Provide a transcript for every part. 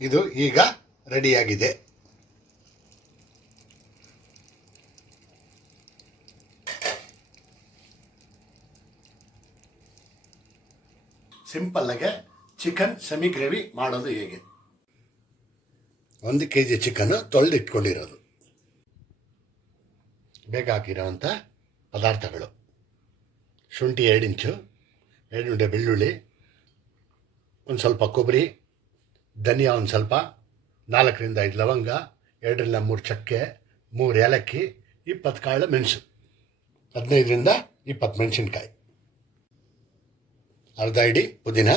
ಇದು ಈಗ ರೆಡಿಯಾಗಿದೆ. ಸಿಂಪಲ್ಲಾಗೆ ಚಿಕನ್ ಸೆಮಿ ಗ್ರೇವಿ ಮಾಡೋದು ಹೇಗೆ? ಒಂದು ಕೆ ಜಿ ಚಿಕನ್ ತೊಳೆದಿಟ್ಕೊಂಡಿರೋದು ಬೇಕಾಗಿರೋವಂಥ ಪದಾರ್ಥಗಳು. ಶುಂಠಿ ಎರಡು ಇಂಚು ಎರಡು ಬೆಳ್ಳುಳ್ಳಿ ಒಂದು ಸ್ವಲ್ಪ ಕೊಬ್ಬರಿ ಧನಿಯಾ ಒಂದು ಸ್ವಲ್ಪ, ನಾಲ್ಕರಿಂದ ಐದು ಲವಂಗ, ಎರಡರಿಂದ ಮೂರು ಚಕ್ಕೆ, ಮೂರು ಏಲಕ್ಕಿ, ಇಪ್ಪತ್ತು ಕಾಳು ಮೆಣಸು, ಹದಿನೈದರಿಂದ ಇಪ್ಪತ್ತು ಮೆಣಸಿನ್ಕಾಯಿ. ಅರ್ಧ ಇಡಿ ಪುದೀನ,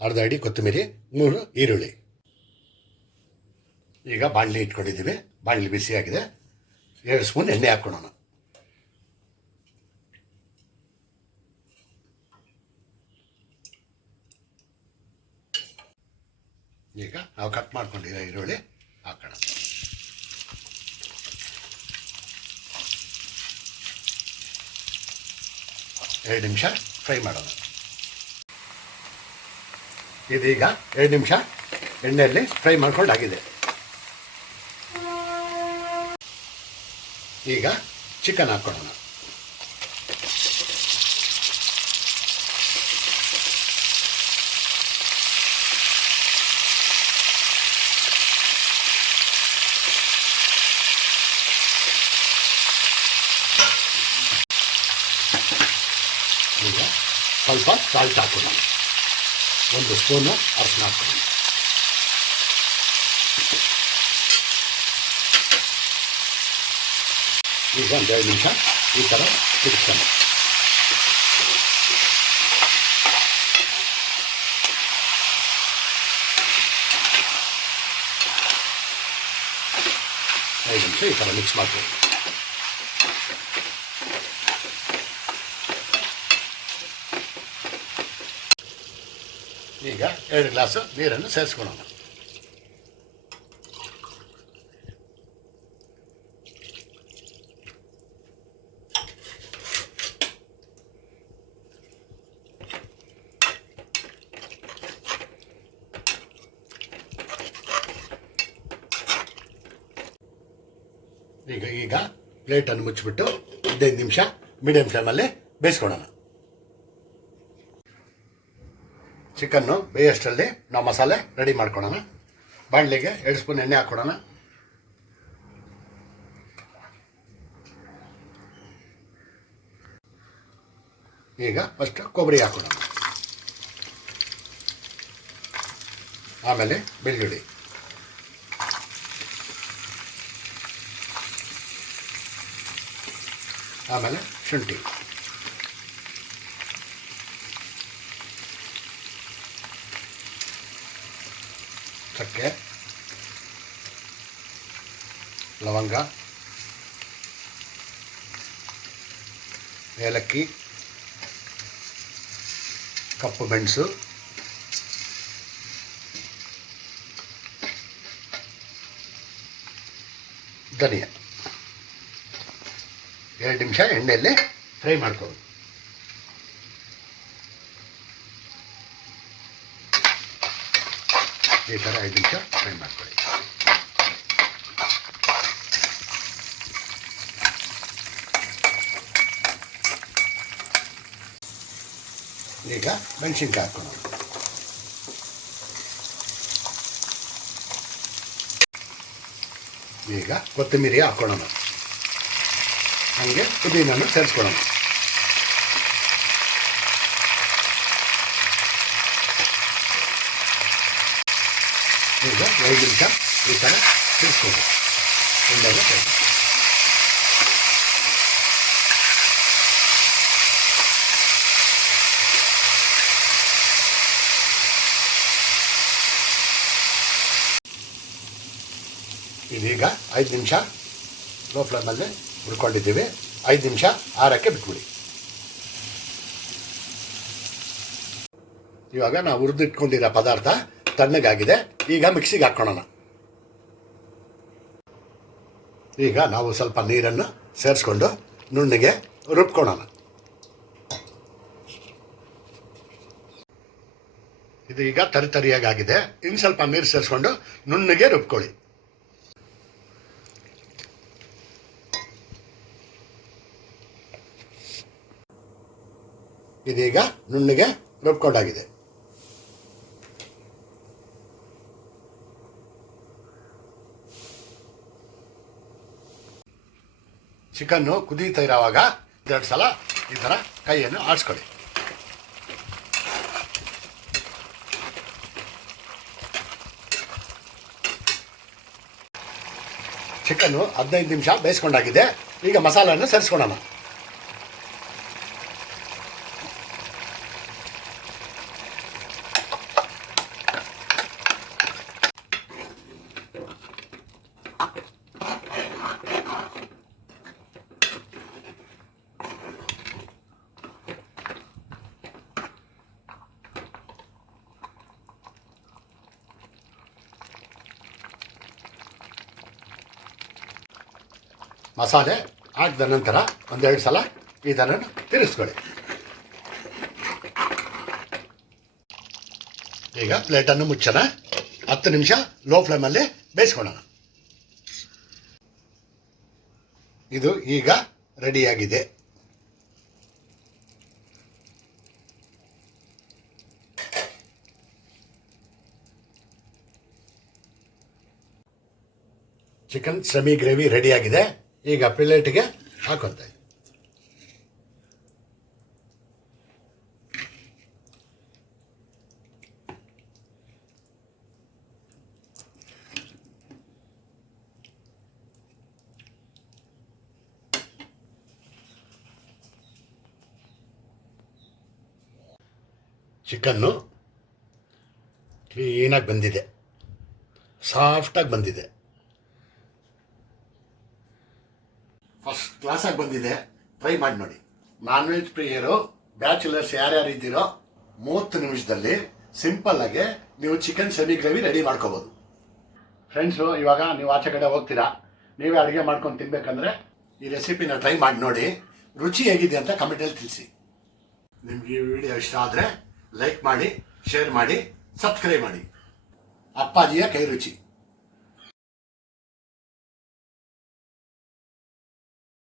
ಅರ್ಧ ಇಡಿ ಕೊತ್ತಂಬರಿ, ಮೂರು ಈರುಳ್ಳಿ. ಈಗ ಬಾಣಲಿ ಇಟ್ಕೊಂಡಿದ್ದೀವಿ. ಬಾಣಲಿ ಬಿಸಿಯಾಗಿದೆ. ಎರಡು ಸ್ಪೂನ್ ಎಣ್ಣೆ ಹಾಕ್ಕೊಳೋಣ. ಈಗ ನಾವು ಕಟ್ ಮಾಡ್ಕೊಂಡಿರೋ ಈರುಳ್ಳಿ ಹಾಕೋಣ. ಎರಡು ನಿಮಿಷ ಫ್ರೈ ಮಾಡೋಣ. ಇದೀಗ ಎರಡು ನಿಮಿಷ ಎಣ್ಣೆಯಲ್ಲಿ ಫ್ರೈ ಮಾಡ್ಕೊಂಡಾಗಿದೆ. ಈಗ ಚಿಕನ್ ಹಾಕ್ಕೊಳ್ಳೋಣ ಈಗ ಸ್ವಲ್ಪ ಸಾಲ್ಟ್ ಹಾಕೋಣ ಒಂದು ಸ್ಪೂನು ಅರ್ಶಿನ ಹಾಕೋಣ ಈಗ ಒಂದು ಎರಡು ನಿಮಿಷ ಈ ಥರ ತಿರ್ಸ್ಕೊಂಡು ಐದು ನಿಮಿಷ ಈ ಥರ ಮಿಕ್ಸ್ ಮಾಡ್ತೀವಿ ಈಗ ಎರಡು ಗ್ಲಾಸು ನೀರನ್ನು ಸೇರಿಸ್ಕೊಳ್ಳೋಣ ಈಗ ಈಗ ಪ್ಲೇಟನ್ನು ಮುಚ್ಚಿಬಿಟ್ಟು ಹದಿನೈದು ನಿಮಿಷ ಮೀಡಿಯಂ ಫ್ಲೇಮಲ್ಲಿ ಬೇಯಿಸ್ಕೊಳ್ಳೋಣ ಚಿಕನ್ನು ಬೇಯಷ್ಟರಲ್ಲಿ ನಾವು ಮಸಾಲೆ ರೆಡಿ ಮಾಡ್ಕೊಳ್ಳೋಣ ಬಾಣಲಿಗೆ ಎರಡು ಸ್ಪೂನ್ ಎಣ್ಣೆ ಹಾಕ್ಕೊಡೋಣ ಈಗ ಫಸ್ಟ್ ಕೊಬ್ಬರಿ ಹಾಕೋಣ ಆಮೇಲೆ ಬೆಳ್ಳುಳ್ಳಿ. ಆಮೇಲೆ ಶುಂಠಿ. ಚಕ್ಕೆ ಲವಂಗ ಏಲಕ್ಕಿ ಕಪ್ಪು ಮೆಣಸು ಧನಿಯಾ ಎರಡು ನಿಮಿಷ ಎಣ್ಣೆಯಲ್ಲಿ ಫ್ರೈ ಮಾಡ್ಕೋಬೇಕು. ಈ ಥರ ಐದು ನಿಮಿಷ ಫ್ರೈ ಮಾಡ್ಕೊಳ್ಳಿ ಈಗ ಮೆಣಸಿನ್ಕಾಯಿ ಹಾಕೋಣ ಈಗ ಕೊತ್ತಂಬರಿ ಹಾಕೊಳ್ಳೋಣ ಹಾಗೆ ಪುದೀನನ್ನು ಸೇರಿಸ್ಕೊಳ್ಳೋಣ ಈಗ ಐದು ನಿಮಿಷ ಈ ಥರ ತಿರ್ಸ್ಕೊಂಡು ಒಂದಾಗ ಇದೀಗ ಐದು ನಿಮಿಷ ಲೋ ಫ್ಲೇಮಲ್ಲಿ ಹುಡ್ಕೊಂಡಿದ್ದೀವಿ ಐದು ನಿಮಿಷ ಆರಕ್ಕೆ ಬಿಟ್ಬಿಡಿ. ಇವಾಗ ನಾವು ಹುರಿದಿಟ್ಕೊಂಡಿರೋ ಪದಾರ್ಥ ತಣ್ಣಗಾಗಿದೆ, ಈಗ ಮಿಕ್ಸಿಗೆ ಹಾಕ್ಕೊಳ್ಳೋಣ ಈಗ ನಾವು ಸ್ವಲ್ಪ ನೀರನ್ನು ಸೇರಿಸ್ಕೊಂಡು ನುಣ್ಣಗೆ ರುಬ್ಕೊಳ್ಳೋಣ ಇದು ಈಗ ತರಿತರಿಯಾಗಿ ಆಗಿದೆ ಇನ್ನು ಸ್ವಲ್ಪ ನೀರು ಸೇರಿಸ್ಕೊಂಡು ನುಣ್ಣಗೆ ರುಬ್ಕೊಳ್ಳಿ. ಇದೀಗ ನುಣ್ಣಗೆ ರುಬ್ಕೊಂಡಾಗಿದೆ. ಚಿಕನ್ನು ಕುದೀತಾ ಇರೋವಾಗ ಎರಡು ಸಲ ಈ ಥರ ಕೈಯನ್ನು ಆಡಿಸ್ಕೊಳ್ಳಿ. ಚಿಕನ್ನು ಹದಿನೈದು ನಿಮಿಷ ಬೇಯಿಸ್ಕೊಂಡಾಗಿದೆ. ಈಗ ಮಸಾಲೆಯನ್ನು ಸೇರಿಸ್ಕೊಳ್ಳೋಣ. ಮಸಾಲೆ ಹಾಕಿದ ನಂತರ ಒಂದೆರಡು ಸಲ ಥರ ತಿರುಗಿಸ್ಕೊಳ್ಳಿ. ಈಗ ಪ್ಲೇಟನ್ನು ಮುಚ್ಚೋಣ. ಹತ್ತು ನಿಮಿಷ ಲೋ ಫ್ಲೇಮಲ್ಲಿ ಬೇಯಿಸ್ಕೊಳ್ಳೋಣ. ಇದು ಈಗ ರೆಡಿಯಾಗಿದೆ. ಚಿಕನ್ ಸೆಮಿ ಗ್ರೇವಿ ರೆಡಿಯಾಗಿದೆ. ಈಗ ಪ್ಲೇಟಿಗೆ ಹಾಕೊತ ಚಿಕನ್ನು ಕ್ಲೀನಾಗಿ ಬಂದಿದೆ. ಸಾಫ್ಟಾಗಿ ಬಂದಿದೆ ಫಸ್ಟ್ ಕ್ಲಾಸಾಗಿ ಬಂದಿದೆ. ಟ್ರೈ ಮಾಡಿ ನೋಡಿ. ನಾನ್ ವೆಜ್ ಪ್ರಿಯರು ಬ್ಯಾಚುಲರ್ಸ್ ಯಾರ್ಯಾರು ಇದ್ದೀರೋ, ಮೂವತ್ತು ನಿಮಿಷದಲ್ಲಿ ಸಿಂಪಲ್ ಆಗಿ ನೀವು ಚಿಕನ್ ಸೆಮಿ ಗ್ರೇವಿ ರೆಡಿ ಮಾಡ್ಕೋಬೋದು. ಫ್ರೆಂಡ್ಸು ಇವಾಗ ನೀವು ಆಚೆ ಕಡೆ ಹೋಗ್ತೀರಾ? ನೀವೇ ಅಡುಗೆ ಮಾಡ್ಕೊಂಡು ತಿನ್ಬೇಕಂದ್ರೆ ಈ ರೆಸಿಪಿನ ಟ್ರೈ ಮಾಡಿ ನೋಡಿ. ರುಚಿ ಹೇಗಿದೆ ಅಂತ ಕಮೆಂಟಲ್ಲಿ ತಿಳಿಸಿ. ನಿಮ್ಗೆ ಈ ವಿಡಿಯೋ ಇಷ್ಟ ಆದರೆ ಲೈಕ್ ಮಾಡಿ ಶೇರ್ ಮಾಡಿ ಸಬ್ಸ್ಕ್ರೈಬ್ ಮಾಡಿ. ಅಪ್ಪಾಜಿಯ ಕೈ ರುಚಿ.